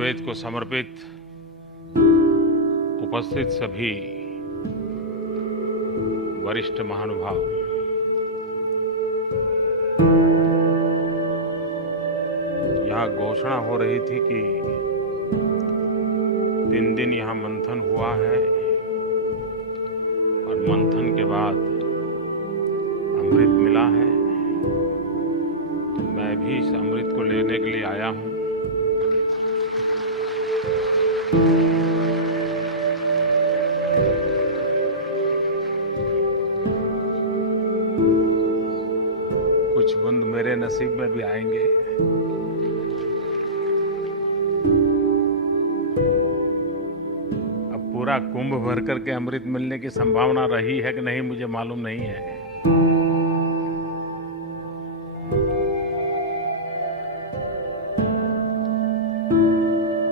आयुर्वेद को समर्पित उपस्थित सभी वरिष्ठ महानुभाव, यहाँ घोषणा हो रही थी कि 3 दिन यहाँ मंथन हुआ है और मंथन के बाद अमृत मिला है, तो मैं भी इस अमृत को लेने के लिए आया हूँ। कुछ बूंद मेरे नसीब में भी आएंगे। अब पूरा कुंभ भर करके अमृत मिलने की संभावना रही है कि नहीं मुझे मालूम नहीं है।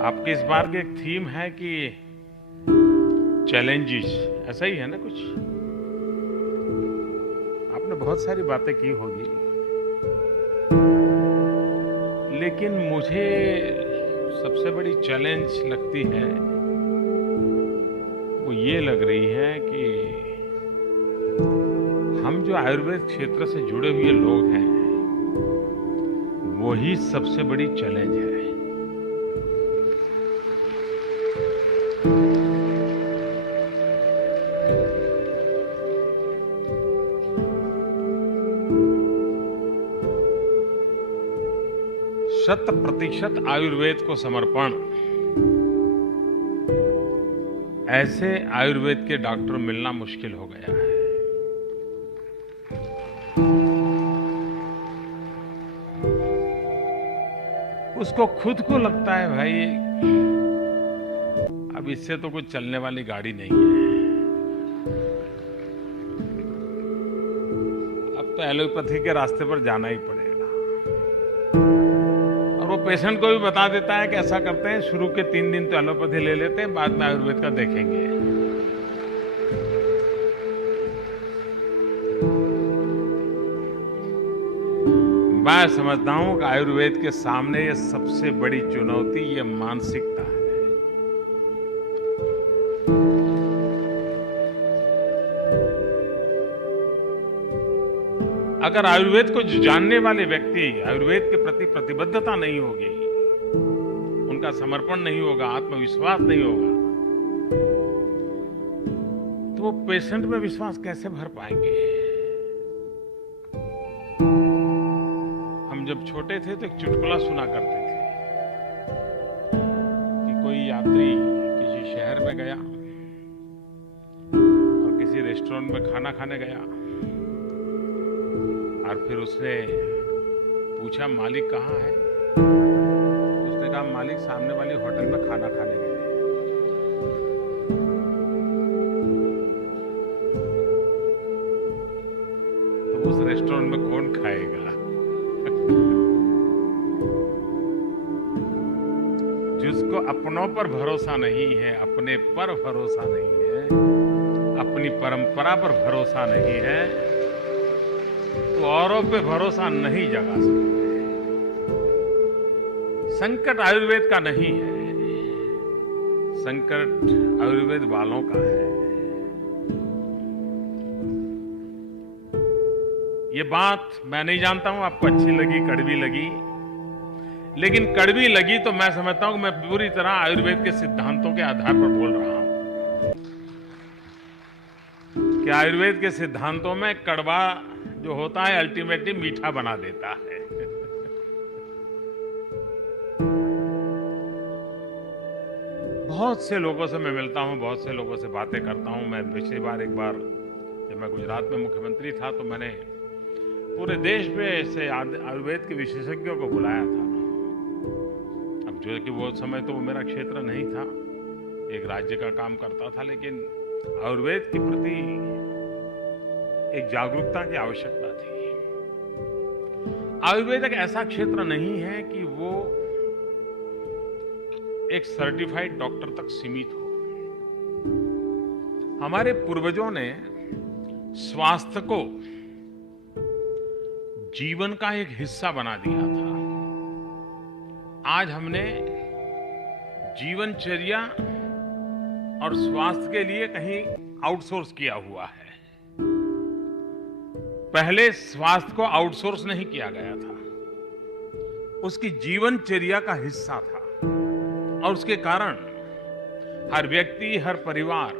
आपकी इस बार की एक थीम है कि चैलेंजेस, ऐसा ही है ना कुछ? आपने बहुत सारी बातें की होगी, लेकिन मुझे सबसे बड़ी चैलेंज लगती है वो ये लग रही है कि हम जो आयुर्वेद क्षेत्र से जुड़े हुए लोग हैं, वही सबसे बड़ी चैलेंज है। शत% आयुर्वेद को समर्पण, ऐसे आयुर्वेद के डॉक्टर मिलना मुश्किल हो गया है। उसको खुद को लगता है भाई अब इससे तो कुछ चलने वाली गाड़ी नहीं है, अब तो एलोपैथी के रास्ते पर जाना ही पड़ेगा। वो पेशेंट को भी बता देता है कि ऐसा करते हैं, शुरू के 3 दिन तो एलोपैथी ले लेते हैं, बाद में आयुर्वेद का देखेंगे। मैं समझता हूं कि आयुर्वेद के सामने ये सबसे बड़ी चुनौती ये मानसिकता है। अगर आयुर्वेद को जानने वाले व्यक्ति आयुर्वेद के प्रति प्रतिबद्धता नहीं होगी, उनका समर्पण नहीं होगा, आत्मविश्वास नहीं होगा, तो वो पेशेंट में विश्वास कैसे भर पाएंगे? हम जब छोटे थे तो एक चुटकुला सुना करते थे कि कोई यात्री किसी शहर में गया और किसी रेस्टोरेंट में खाना खाने गया और फिर उसने पूछा मालिक कहाँ है? उसने कहा मालिक सामने वाली होटल में खाना खाने गए। तो उस रेस्टोरेंट में कौन खाएगा? जिसको अपनों पर भरोसा नहीं है, अपने पर भरोसा नहीं है, अपनी परंपरा पर भरोसा नहीं है, तो औरों पे भरोसा नहीं जगा सकते। संकट आयुर्वेद का नहीं है, संकट आयुर्वेद वालों का है। ये बात मैं नहीं जानता हूं आपको अच्छी लगी, कड़वी लगी, लेकिन कड़वी लगी तो मैं समझता हूं कि मैं पूरी तरह आयुर्वेद के सिद्धांतों के आधार पर बोल रहा हूं कि आयुर्वेद के सिद्धांतों में कड़वा जो होता है अल्टीमेटली मीठा बना देता है। बहुत से लोगों से मैं मिलता हूं, बहुत से लोगों से बातें करता हूं। मैं पिछली बार एक बार जब मैं गुजरात में मुख्यमंत्री था तो मैंने पूरे देश में से आयुर्वेद के विशेषज्ञों को बुलाया था। अब जो कि वो समय तो वो मेरा क्षेत्र नहीं था, एक राज्य का काम करता था, लेकिन आयुर्वेद के प्रति एक जागरूकता की आवश्यकता थी। आयुर्वेद एक ऐसा क्षेत्र नहीं है कि वो एक सर्टिफाइड डॉक्टर तक सीमित हो। हमारे पूर्वजों ने स्वास्थ्य को जीवन का एक हिस्सा बना दिया था। आज हमने जीवनचर्या और स्वास्थ्य के लिए कहीं आउटसोर्स किया हुआ है। पहले स्वास्थ्य को आउटसोर्स नहीं किया गया था, उसकी जीवनचर्या का हिस्सा था और उसके कारण हर व्यक्ति, हर परिवार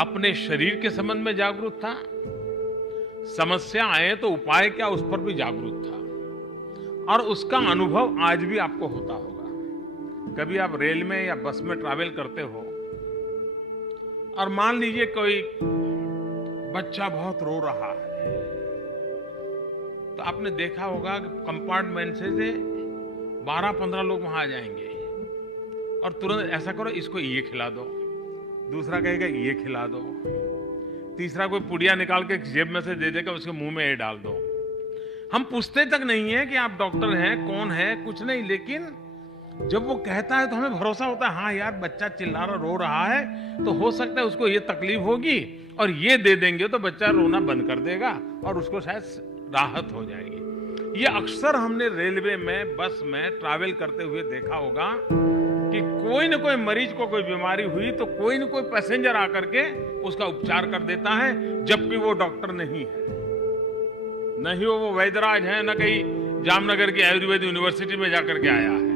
अपने शरीर के संबंध में जागरूक था, समस्या आए तो उपाय क्या, उस पर भी जागरूक था। और उसका अनुभव आज भी आपको होता होगा। कभी आप रेल में या बस में ट्रैवल करते हो और मान लीजिए कोई बच्चा बहुत रो रहा है, तो आपने देखा होगा कि कंपार्टमेंट से 12-15 लोग वहां आ जाएंगे और तुरंत ऐसा करो, इसको ये खिला दो, दूसरा कहेगा ये खिला दो, तीसरा कोई पुड़िया निकाल के जेब में से दे देगा, उसके मुंह में ये डाल दो। हम पूछते तक नहीं है कि आप डॉक्टर हैं, कौन है, कुछ नहीं, लेकिन जब वो कहता है तो हमें भरोसा होता है, हाँ यार बच्चा चिल्ला रहा, रो रहा है, तो हो सकता है उसको ये तकलीफ होगी और ये दे देंगे तो बच्चा रोना बंद कर देगा और उसको शायद राहत हो जाएगी। ये अक्सर हमने रेलवे में, बस में ट्रैवल करते हुए देखा होगा कि कोई न कोई मरीज को कोई बीमारी हुई तो कोई न कोई पैसेंजर आकर के उसका उपचार कर देता है, जबकि वो डॉक्टर नहीं है, नहीं वो वैद्यराज है, न कहीं जामनगर की आयुर्वेद यूनिवर्सिटी में जाकर के आया है।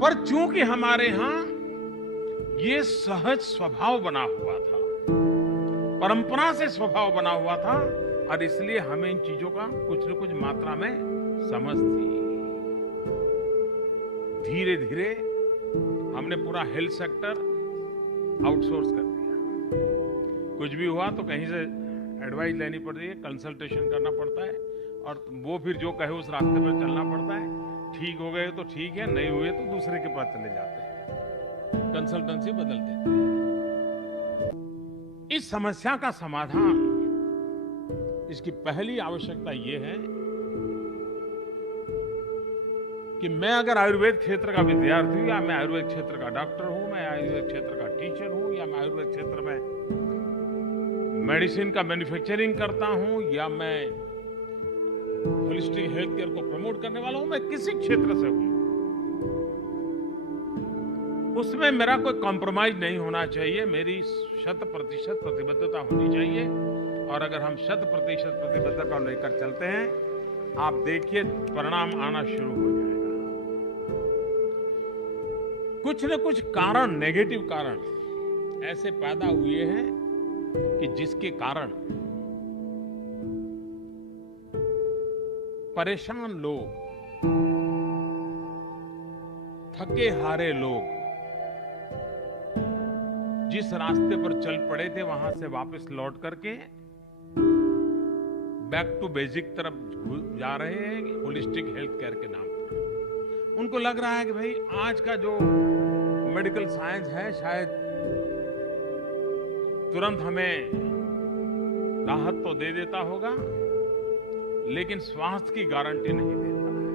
पर चूंकि हमारे यहां ये सहज स्वभाव बना हुआ था, परंपरा से स्वभाव बना हुआ था, और इसलिए हमें इन चीजों का कुछ न कुछ मात्रा में समझ थी। धीरे धीरे हमने पूरा हेल्थ सेक्टर आउटसोर्स कर दिया। कुछ भी हुआ तो कहीं से एडवाइस लेनी पड़ती है, कंसल्टेशन करना पड़ता है, और वो फिर जो कहे उस रास्ते पर चलना पड़ता है। ठीक हो गए तो ठीक है, नहीं हुए तो दूसरे के पास चले जाते हैं, कंसल्टेंसी बदल देते हैं। इस समस्या का समाधान, इसकी पहली आवश्यकता यह है कि मैं अगर आयुर्वेद क्षेत्र का विद्यार्थी हूं, या मैं आयुर्वेद क्षेत्र का डॉक्टर हूं, मैं आयुर्वेद क्षेत्र का टीचर हूं, या मैं आयुर्वेद क्षेत्र में मेडिसिन का मैन्युफैक्चरिंग करता हूं, या मैं होलिस्टिक हेल्थ केयर को प्रमोट करने वाला हूं, मैं किसी क्षेत्र से हूं, उसमें मेरा कोई कॉम्प्रोमाइज नहीं होना चाहिए। मेरी 100% प्रतिबद्धता होनी चाहिए। और अगर हम 100% प्रतिबद्धता लेकर चलते हैं, आप देखिए परिणाम आना शुरू हो जाएगा। कुछ न कुछ कारण, नेगेटिव कारण ऐसे पैदा हुए हैं कि जिसके कारण परेशान लोग, थके हारे लोग जिस रास्ते पर चल पड़े थे वहां से वापस लौट करके बैक टू बेसिक तरफ जा रहे हैं, होलिस्टिक हेल्थ केयर के नाम पर। उनको लग रहा है कि भाई आज का जो मेडिकल साइंस है शायद तुरंत हमें राहत तो दे देता होगा, लेकिन स्वास्थ्य की गारंटी नहीं देता है।